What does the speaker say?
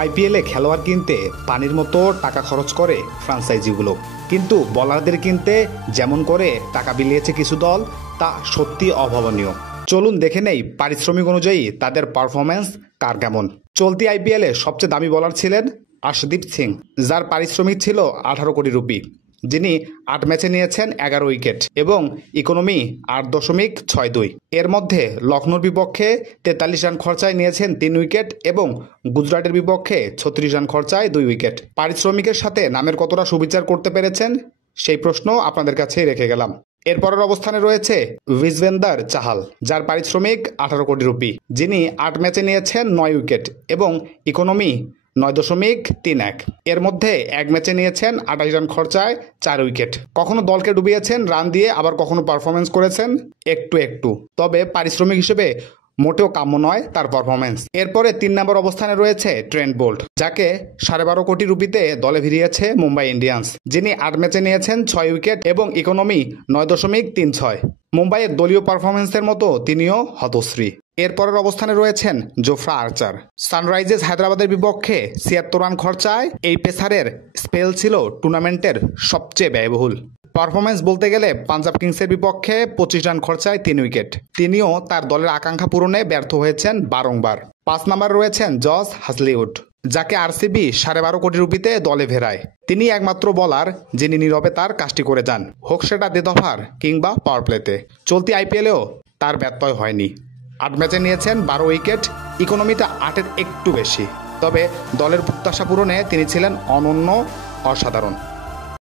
আইপিএলে খেলোয়াড় কিনতে পানির মতো টাকা খরচ করে ফ্র্যাঞ্চাইজিগুলো, কিন্তু বোলারদের কিনতে যেমন করে টাকা বিলিয়েছে কিছু দল, তা সত্যি অভাবনীয়। চলুন দেখে নেই পারিশ্রমিক অনুযায়ী তাদের পারফরম্যান্স কার কেমন। চলতি আইপিএলে সবচেয়ে দামি বোলার ছিলেন আর্শদীপ সিং, যার পারিশ্রমিক ছিল 18 কোটি রুপি, যিনি 8 ম্যাচে নিয়েছেন 11 উইকেট এবং ইকোনমি 8.62। এর মধ্যে লখনৌর বিপক্ষে 43 রান খরচায় নিয়েছেন 3 উইকেট এবং গুজরাটের বিপক্ষে 36 রান খরচায় 2 উইকেট। পারিশ্রমিকের সাথে নামের কতটা সুবিচার করতে পেরেছেন সেই প্রশ্ন আপনাদের কাছেই রেখে গেলাম। এরপরের অবস্থানে রয়েছে যুজবেন্দ্র চাহাল, যার পারিশ্রমিক 18 কোটি রুপি, যিনি 8 ম্যাচে নিয়েছেন 9 উইকেট এবং ইকোনমি 9.31। এর মধ্যে 1 ম্যাচে নিয়েছেন 28 রান খরচায় 4 উইকেট। কখনো দলকে ডুবিয়েছেন রান দিয়ে, আবার কখনো পারফরমেন্স করেছেন একটু একটু, তবে পারিশ্রমিক হিসেবে মোটেও কাম্য নয় তার পারফরমেন্স। এরপরে 3 নম্বর অবস্থানে রয়েছে ট্রেন্ট বোল্ট, যাকে 12.5 কোটি রুপিতে দলে ভিড়িয়েছে মুম্বাই ইন্ডিয়ান্স, যিনি 8 ম্যাচে নিয়েছেন 6 উইকেট এবং ইকোনমি 9.36। মুম্বাইয়ের দলীয় পারফরমেন্সের মতো তিনিও হতশ্রী। এরপরের অবস্থানে রয়েছেন জোফ্রা আর্চার। সানরাইজার্স হায়দ্রাবাদের বিপক্ষে 76 রান খরচায় এই পেসারের স্পেল ছিল টুর্নামেন্টের সবচেয়ে ব্যয়বহুল। পারফরমেন্স বলতে গেলে পাঞ্জাব কিংসের বিপক্ষে 25 রান খরচায় 3 উইকেট। তিনিও তার দলের আকাঙ্ক্ষা পূরণে ব্যর্থ হয়েছেন বারংবার। 5 নম্বরে রয়েছেন জস হাজলিউড, যাকে আরসিবি 12.5 কোটি রুপিতে দলে ভেড়ায়। তিনি একমাত্র বলার যিনি নীরবে তার কাজটি করে যান, হোক সেটা ডেথ ওভার কিংবা পাওয়ার প্লেতে। চলতি আইপিএলেও তার ব্যত্যয় হয়নি। 8 ম্যাচে নিয়েছেন 12 উইকেট, ইকোনমিটা 8-এর একটু বেশি, তবে দলের প্রত্যাশা পূরণে তিনি ছিলেন অনন্য, অসাধারণ।